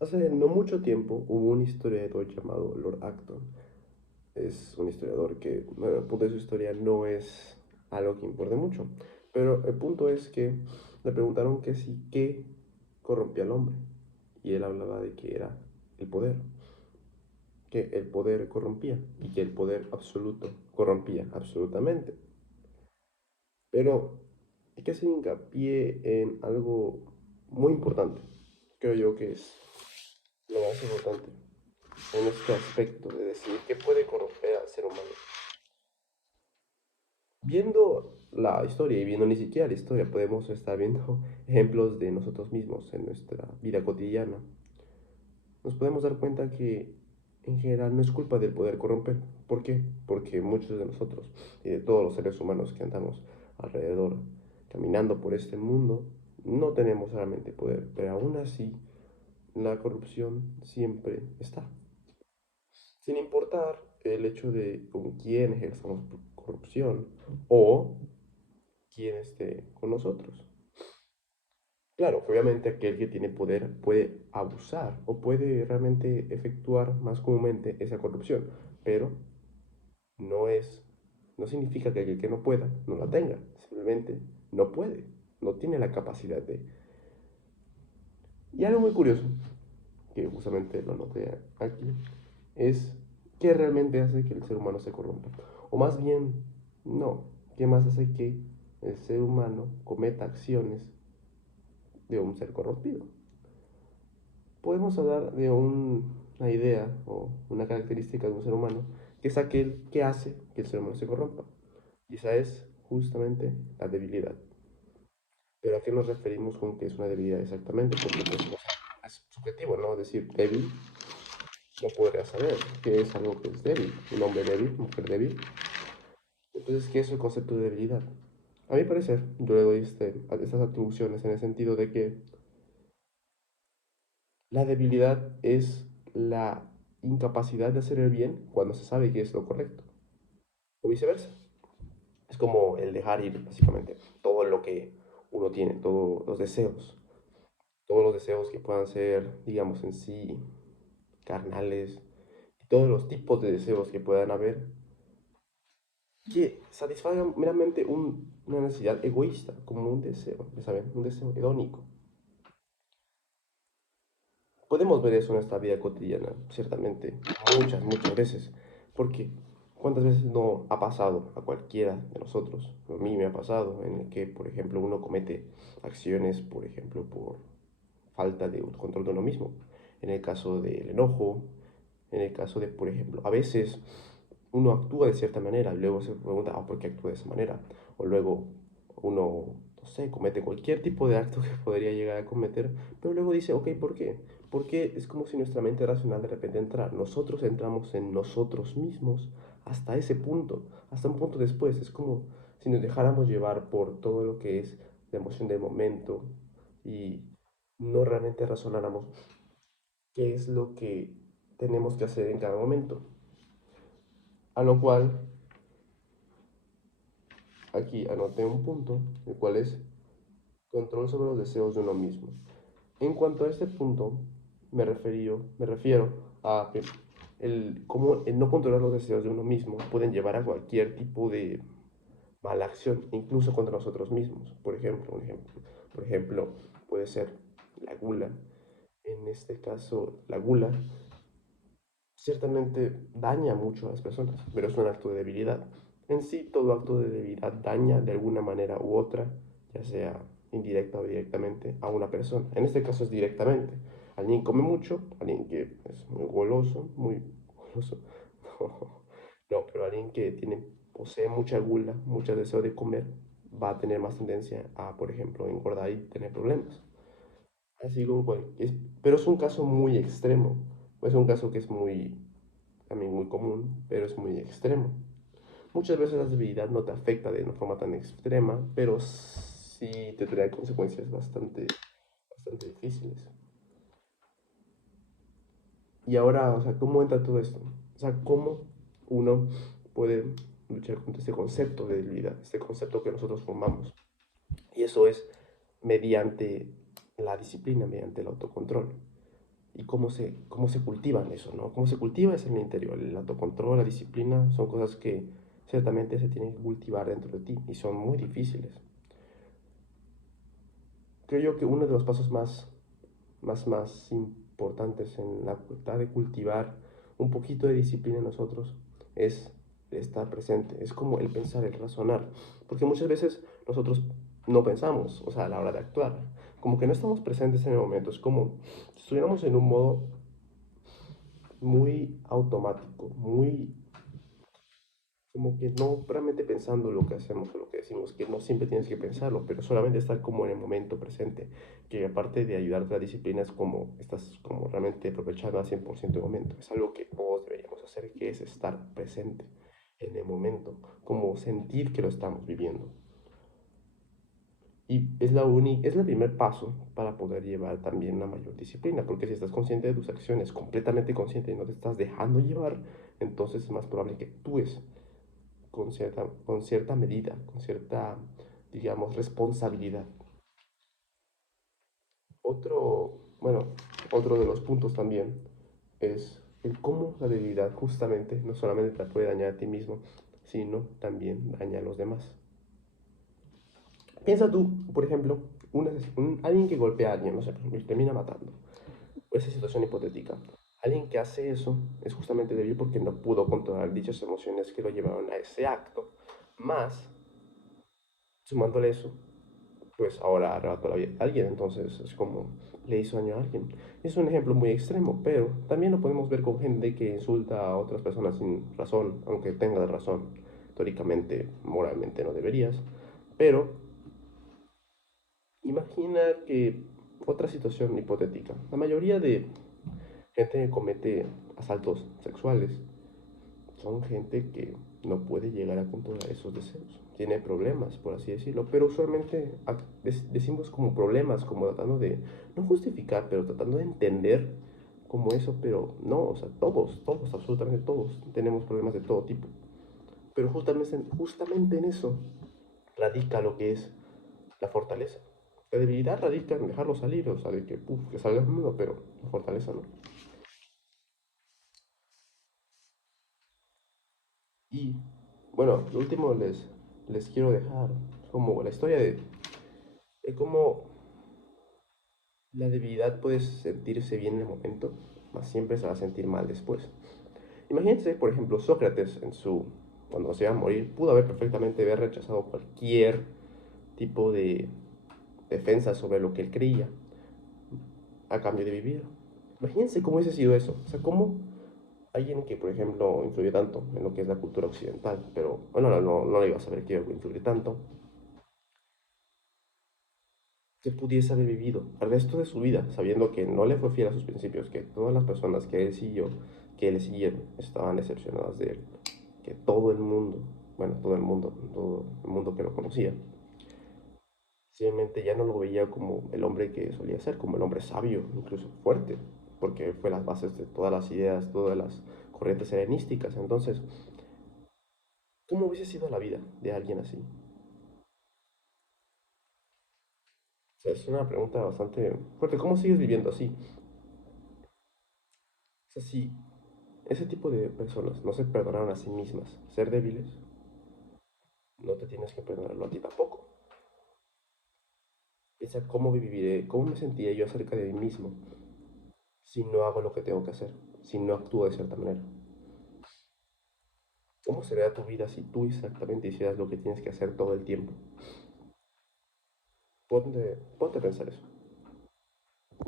Hace no mucho tiempo hubo un historiador llamado Lord Acton. Es un historiador que, bueno, el punto de su historia no es algo que importe mucho, pero el punto es que le preguntaron que si qué corrompía al hombre. Y él hablaba de que era el poder, que el poder corrompía y que el poder absoluto corrompía absolutamente. Pero hay que hacer hincapié en algo muy importante. Creo yo que es lo más importante en este aspecto de decidir qué puede corromper al ser humano. Viendo la historia y viendo ni siquiera la historia, podemos estar viendo ejemplos de nosotros mismos en nuestra vida cotidiana. Nos podemos dar cuenta que en general no es culpa del poder corromper. ¿Por qué? Porque muchos de nosotros y de todos los seres humanos que andamos alrededor, caminando por este mundo, no tenemos realmente poder, pero aún así la corrupción siempre está. Sin importar el hecho de con quién ejerzamos corrupción o quién esté con nosotros. Claro, obviamente aquel que tiene poder puede abusar o puede realmente efectuar más comúnmente esa corrupción, pero no es, no significa que aquel que no pueda no la tenga, simplemente no puede, no tiene la capacidad de. Y algo muy curioso, que justamente lo noté aquí, es qué realmente hace que el ser humano se corrompa. O más bien, no, qué más hace que el ser humano cometa acciones de un ser corrompido. Podemos hablar de una idea o una característica de un ser humano que es aquel que hace que el ser humano se corrompa. Y esa es justamente la debilidad. Pero ¿a qué nos referimos con que es una debilidad exactamente? Porque pues, es subjetivo, ¿no? Decir débil no podría saber qué es algo que es débil. Un hombre débil, mujer débil. Entonces, ¿qué es el concepto de debilidad? A mi parecer, yo le doy estas atribuciones en el sentido de que la debilidad es la incapacidad de hacer el bien cuando se sabe que es lo correcto, o viceversa. Es como el dejar ir, básicamente, todo lo que uno tiene, todos los deseos que puedan ser, digamos, en sí, carnales, y todos los tipos de deseos que puedan haber, que satisfagan meramente una necesidad egoísta, como un deseo, ya saben, un deseo hedónico. Podemos ver eso en nuestra vida cotidiana, ciertamente, muchas veces, porque ¿cuántas veces no ha pasado a cualquiera de nosotros? A mí me ha pasado en el que, por ejemplo, uno comete acciones, por ejemplo, por falta de control de uno mismo. En el caso del enojo, en el caso de, por ejemplo, a veces uno actúa de cierta manera y luego se pregunta, ¿por qué actúa de esa manera? O luego uno, no sé, comete cualquier tipo de acto que podría llegar a cometer, pero luego dice, ok, ¿por qué? Porque es como si nuestra mente racional de repente entrara. Nosotros entramos en nosotros mismos hasta ese punto, hasta un punto después. Es como si nos dejáramos llevar por todo lo que es la emoción del momento y no realmente razonáramos qué es lo que tenemos que hacer en cada momento. A lo cual aquí anoté un punto, el cual es control sobre los deseos de uno mismo. En cuanto a este punto, me refiero a que cómo el no controlar los deseos de uno mismo pueden llevar a cualquier tipo de mala acción, incluso contra nosotros mismos. Por ejemplo, puede ser la gula. En este caso, la gula ciertamente daña mucho a las personas, pero es un acto de debilidad. En sí, todo acto de debilidad daña de alguna manera u otra, ya sea indirecta o directamente, a una persona. En este caso es directamente. Alguien come mucho, alguien que es muy goloso, no, pero alguien que posee mucha gula, mucho deseo de comer, va a tener más tendencia a, por ejemplo, engordar y tener problemas. Así como pero es un caso muy extremo. Es un caso que es también muy común, pero es muy extremo. Muchas veces la debilidad no te afecta de una forma tan extrema, pero sí te trae consecuencias bastante difíciles. Y ahora, o sea, ¿cómo entra todo esto? O sea, ¿cómo uno puede luchar contra este concepto de debilidad, este concepto que nosotros formamos? Y eso es mediante la disciplina, mediante el autocontrol. y cómo se cultivan eso, ¿no? Cómo se cultiva es en el interior. El autocontrol, la disciplina son cosas que ciertamente se tienen que cultivar dentro de ti y son muy difíciles. Creo yo que uno de los pasos más importantes en la facultad de cultivar un poquito de disciplina en nosotros es estar presente, es como el pensar, el razonar, porque muchas veces nosotros no pensamos, o sea, a la hora de actuar, como que no estamos presentes en el momento, es como si estuviéramos en un modo muy automático, muy como que no realmente pensando lo que hacemos o lo que decimos, que no siempre tienes que pensarlo, pero solamente estar como en el momento presente, que aparte de ayudarte a la disciplina es como estás como realmente aprovechando al 100% el momento, es algo que todos deberíamos hacer, que es estar presente en el momento, como sentir que lo estamos viviendo. Y es el primer paso para poder llevar también una mayor disciplina, porque si estás consciente de tus acciones, completamente consciente y no te estás dejando llevar, entonces es más probable que actúes con cierta medida, con cierta, digamos, responsabilidad. Bueno, otro de los puntos también es el cómo la debilidad justamente no solamente te puede dañar a ti mismo, sino también daña a los demás. Piensa tú, por ejemplo, alguien que golpea a alguien, no sé, y termina matando. Esa situación hipotética. Alguien que hace eso es justamente débil porque no pudo controlar dichas emociones que lo llevaron a ese acto. Más, sumándole eso, pues ahora arrebató la vida a alguien, entonces es como le hizo daño a alguien. Es un ejemplo muy extremo, pero también lo podemos ver con gente que insulta a otras personas sin razón, aunque tenga razón. Teóricamente, moralmente no deberías, pero imagina que otra situación hipotética. La mayoría de gente que comete asaltos sexuales son gente que no puede llegar a controlar esos deseos. Tiene problemas, por así decirlo, pero usualmente decimos como problemas, como tratando de, no justificar, pero tratando de entender como eso, pero no, o sea, todos, absolutamente todos tenemos problemas de todo tipo. Pero justamente en eso radica lo que es la fortaleza. La debilidad radica en dejarlo salir, o sea, de que, puf, que salga el mundo, pero la fortaleza no. Y bueno, lo último les quiero dejar como la historia de cómo la debilidad puede sentirse bien en el momento, mas siempre se va a sentir mal después. Imagínense, por ejemplo, Sócrates cuando se iba a morir, pudo haber perfectamente haber rechazado cualquier tipo de defensa sobre lo que él creía a cambio de vivir. Imagínense cómo hubiese sido eso. O sea, cómo alguien que, por ejemplo, influyó tanto en lo que es la cultura occidental, pero bueno, no le iba a saber que iba a influir tanto, que pudiese haber vivido el resto de su vida sabiendo que no le fue fiel a sus principios, que todas las personas que él siguió, que le siguieron, estaban decepcionadas de él, que todo el mundo, bueno, todo el mundo que lo conocía, simplemente ya no lo veía como el hombre que solía ser, como el hombre sabio, incluso fuerte, porque fue las bases de todas las ideas, todas las corrientes helenísticas. Entonces, ¿cómo hubiese sido la vida de alguien así? O sea, es una pregunta bastante fuerte. ¿Cómo sigues viviendo así? O sea, si ese tipo de personas no se perdonaron a sí mismas ser débiles, no te tienes que perdonarlo a ti tampoco. Piensa cómo viviré, cómo me sentiría yo acerca de mí mismo si no hago lo que tengo que hacer, si no actúo de cierta manera. ¿Cómo sería tu vida si tú exactamente hicieras lo que tienes que hacer todo el tiempo? Ponte a pensar eso.